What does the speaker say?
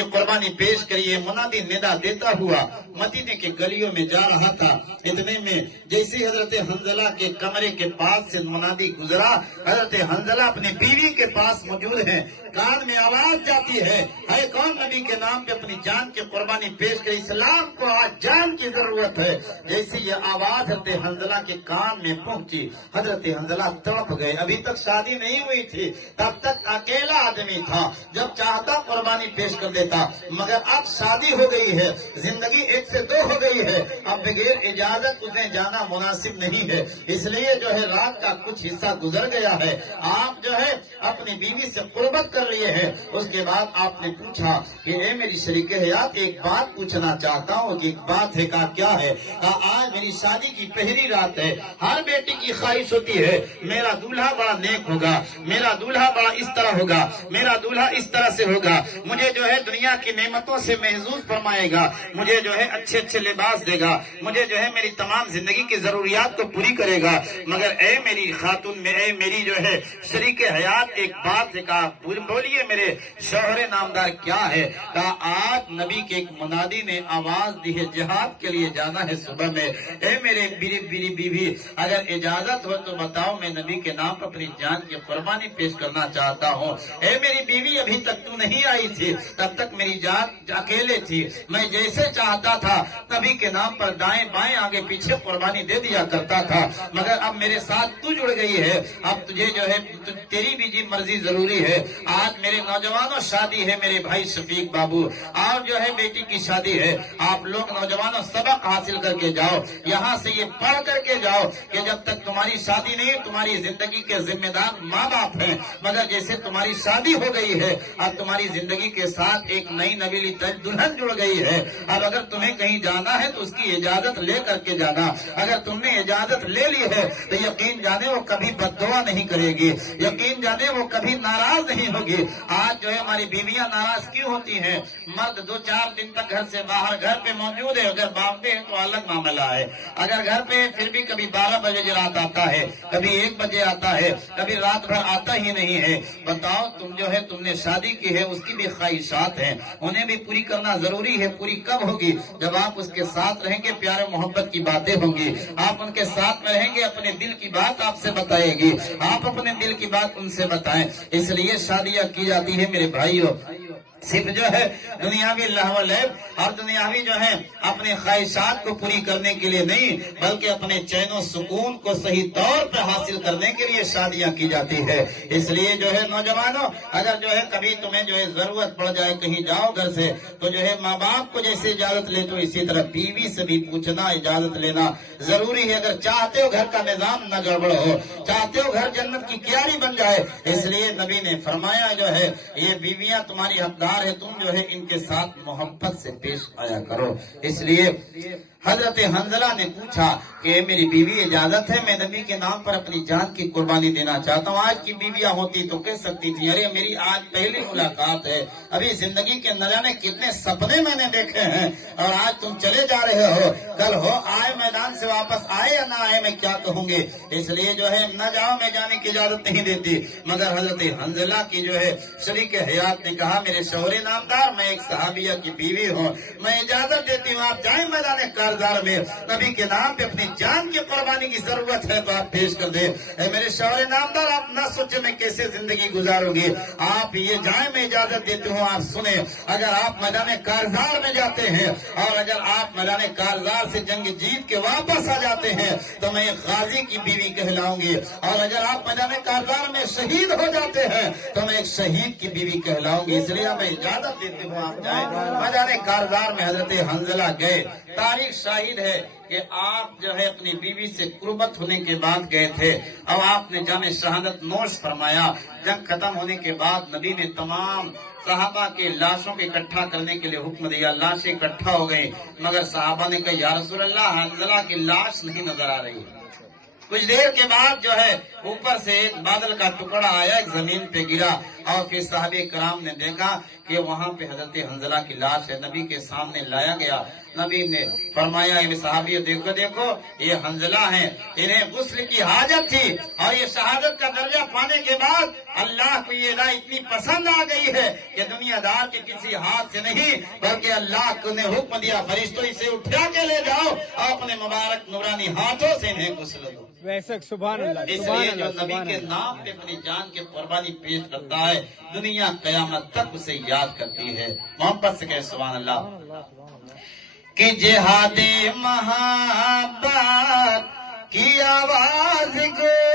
की कुर्बानी पेश करिए। मुनादी निदा देता हुआ मदीने के गलियों में जा रहा था। इतने में जैसे हजरत हंजला के कमरे के पास से मुनादी गुजरा, हजरत हंजला अपनी बीवी के पास मौजूद है, कान में आवाज जाती है कौन नबी के नाम पे अपनी जान की कुर्बानी पेश करे, इस्लाम को आज जान की जरूरत है। जैसे ये आवाज हजरत हंजला के कान में पहुंची, हजरत हंजला तड़प गए। अभी तक शादी नहीं हुई थी, तब तक अकेला आदमी था, जब चाहता कुर्बानी पेश कर देता, मगर अब शादी हो गई है, जिंदगी 1 से 2 हो गई है, अब बगैर इजाजत उसे जाना मुनासिब नहीं है। इसलिए जो है रात का कुछ हिस्सा गुजर गया है, आप जो है अपनी बीवी से कुर्बत कर लिए हैं। उसके बाद आपने पूछा कि ए मेरी शरीके हयात, एक बात पूछना चाहता हूँ कि एक बात है। कहा क्या है? कहा आज मेरी शादी की पहली रात है। हर बेटी की ख्वाहिश होती है मेरा दूल्हा बड़ा नेक होगा, मेरा दूल्हा बड़ा इस तरह होगा, मेरा दूल्हा इस तरह से होगा, मुझे जो है दुनिया की नेमतों से महजूज फरमाएगा, मुझे जो है अच्छे अच्छे लिबास देगा, मुझे जो है मेरी तमाम जिंदगी की जरूरियात को पूरी करेगा। मगर ए मेरी खातून में, ए मेरी जो है शरीके हयात, एक बात है। कहा बोलिए मेरे शौहरे नामदार क्या है? कहा आज नबी के एक मुनादी ने आवाज दी है जिहाद के लिए जाना है सुबह में। ए मेरे बीरी बीवी, अगर इजाजत हो तो बताओ, मैं नबी के नाम पर अपनी जान की कुर्बानी पेश करना चाहता हूँ। ए मेरी बीवी, अभी तक तू नहीं आई थी, तब तक मेरी जान अकेले थी, मैं जैसे चाहता था नबी के नाम पर दाएं बाएं आगे पीछे कुर्बानी दे दिया करता था, मगर अब मेरे साथ तू जुड़ गई है, अब तुझे जो है तेरी भी जी मर्जी जरूरी है। आज मेरे नौजवानों शादी है मेरे भाई शफीक बाबू, और जो है बेटी की शादी है। आप लोग नौजवानों सबक हासिल करके जाओ, यहाँ से ये पढ़ करके जाओ कि जब तक तुम्हारी शादी नहीं, तुम्हारी जिंदगी के जिम्मेदार माँ बाप हैं, मगर जैसे तुम्हारी शादी हो गई है, अब तुम्हारी जिंदगी के साथ एक नई नवीली दुल्हन जुड़ गई है। अब अगर तुम्हें कहीं जाना है तो उसकी इजाजत ले करके जाना। अगर तुमने इजाजत ले ली है तो यकीन जाने वो कभी बद्दुआ नहीं करेगी, यकीन जाने वो कभी नाराज नहीं होगी। आज जो है हमारी बीवियां नाराज क्यों होती हैं? मर्द 2-4 दिन तक घर से बाहर, घर पे मौजूद है, अगर बांधते हैं तो अलग मामला है, अगर घर पे फिर भी कभी 12 बजे रात आता है, कभी 1 बजे आता है, कभी रात भर आता ही नहीं है। बताओ, तुम जो है तुमने शादी की है, उसकी भी ख्वाहिशात हैं, उन्हें भी पूरी करना जरूरी है। पूरी कब होगी? जब आप उसके साथ रहेंगे, प्यारे मोहब्बत की बातें होंगी, आप उनके साथ में रहेंगे, अपने दिल की बात आपसे बताएगी, आप अपने दिल की बात उनसे बताएं। इसलिए शादियां की जाती है मेरे भाइयों, सिर्फ जो है दुनियावी लहवलैब और दुनियावी जो है अपने ख्वाहिशात को पूरी करने के लिए नहीं, बल्कि अपने चैन सुकून को सही तौर पर हासिल करने के लिए शादियां की जाती है। इसलिए जो है नौजवानों, अगर जो है कभी तुम्हें जो है जरूरत पड़ जाए, कहीं जाओ घर से, तो जो है माँ बाप को जैसे इजाजत ले तो इसी तरह बीवी से भी पूछना, इजाजत लेना जरूरी है। अगर चाहते हो घर का निजाम न गड़बड़ हो, चाहते हो घर जन्नत की क्यारी बन जाए, इसलिए नबी ने फरमाया जो है ये बीवियां तुम्हारी हकदार है, तुम जो है इनके साथ मोहब्बत से पेश आया करो। इसलिए हजरत हंजला ने पूछा कि मेरी बीवी इजाजत है, मैं नबी के नाम पर अपनी जान की कुर्बानी देना चाहता हूँ। आज की बीवियां होती तो कह सकती थी अरे मेरी आज पहली मुलाकात है, अभी जिंदगी के न जाने कितने सपने मैंने देखे हैं, और आज तुम चले जा रहे हो, कल हो आए मैदान से वापस आए या ना आए मैं क्या कहूंगी, इसलिए जो है न जाओ, मैं जाने की इजाजत नहीं देती। मगर हजरत हंजला की जो है शरीक हयात ने कहा मेरे शौहरे नामदार, मैं एक सहाबिया की बीवी हूँ, मैं इजाजत देती हूँ, आप जाए मैदान कारजार में, नबी के नाम पे अपनी जान की कुर्बानी की जरूरत है तो आप पेश कर दे। मेरे शौहरे नामदार, आप न सोचे मैं कैसे जिंदगी गुजारूंगी, आप ये जाए, मैं इजाजत देती हूँ। आप सुने, अगर आप मैदान कारजार में जाते हैं और अगर आप मैदान कारजार से जंग जीत के वापस आ जाते हैं तो मैं एक गाजी की बीवी कहलाऊंगी, और अगर आप मैदान कारजार में शहीद हो जाते हैं तो मैं एक शहीद की बीवी कहलाऊंगी। इसलिए मैं इजाजत देती हूँ, आप जाए मैदान कारजार में। हजरत हंजला गए, तारीख शाहिद है कि आप जो है अपनी बीवी से कुर्बत होने के बाद गए थे, अब आपने जामे शहादत नोश फरमाया। जंग खत्म होने के बाद नबी ने तमाम सहाबा के लाशों को इकट्ठा करने के लिए हुक्म दिया। लाशें इकट्ठा हो गई, मगर सहाबा ने कहा या रसूल अल्लाह, हंजला की लाश नहीं नजर आ रही। कुछ देर के बाद जो है ऊपर से एक बादल का टुकड़ा आया, एक जमीन पे गिरा, और फिर साहबे कराम ने देखा کہ وہاں پہ حضرت حنظلہ کی لاش ہے، نبی کے سامنے لایا گیا۔ نبی نے فرمایا اے صحابی دیکھو دیکھو یہ حنظلہ ہیں، انہیں غسل کی حاجت تھی، اور یہ شہادت کا درجہ پانے کے بعد اللہ کو یہ رائے اتنی پسند آ گئی ہے کہ دنیا دار کے کسی ہاتھ سے نہیں بلکہ اللہ نے حکم دیا فرشتوں اسے اٹھا کے لے جاؤ اور اپنے مبارک نورانی ہاتھوں سے انہیں غسل دو۔ ویسے سبحان اللہ، اس سبحان لیے جو اللہ، نبی سبحان کے اللہ۔ نام پہ اپنی جان کی قربانی پیش کرتا ہے دنیا قیامت تک اسے یاد کرتی ہے۔ محبت سے کہے سبحان اللہ۔ کہ جہاد محبت کی آواز کو